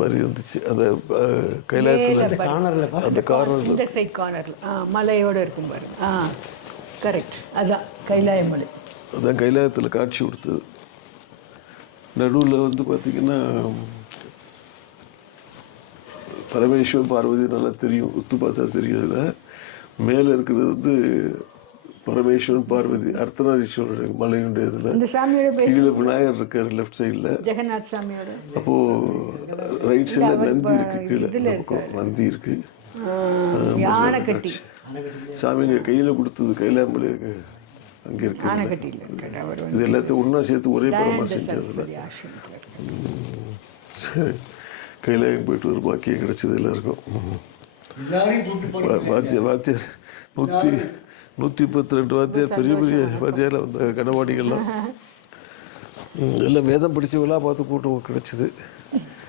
மாதிரி இருந்துச்சு. அந்த கைலாயத்தில் அந்த கார்னர், இந்த சைட் கார்னரில் மலையோடு இருக்கும் பாரு. கரெக்ட், அதான் கைலாய மலை. அதான் கைலாயத்தில் காட்சி கொடுத்தது. நடுவில் வந்து பார்த்திங்கன்னா பரமேஸ்வரன் பார்வதி நல்லா தெரியும், உத்து பார்த்தா தெரியும். அதில் மேலே இருக்கிறது வந்து பரமேஸ்வரன் பார்வதி அர்த்தநாரீஸ்வரர் மலையுடைய இதில் கீழே விநாயகர் இருக்கார் லெஃப்ட் சைடில், ஜெகநாத் சாமியோட. அப்போது ரைட் சைடில் நந்தி இருக்குது, கீழே நந்தி இருக்குது, யானை கட்டி சாமிங்க கையில் கொடுத்தது கைலாய மலைக்கு அங்கே இருக்கு. இது எல்லாத்தையும் ஒன்றா சேர்த்து ஒரே படமாக செஞ்சதில்ல. சரி, கைலாயம் போயிட்டு ஒரு பாக்கியம் கிடைச்சது எல்லாருக்கும். வாத்தியார் 132 வாத்தியார், பெரிய பெரிய வாத்தியார் வந்த கனவாடிகள்லாம் எல்லாம் வேதம் படித்தவங்களாம் பார்த்து கூட்டம் கிடைச்சிது.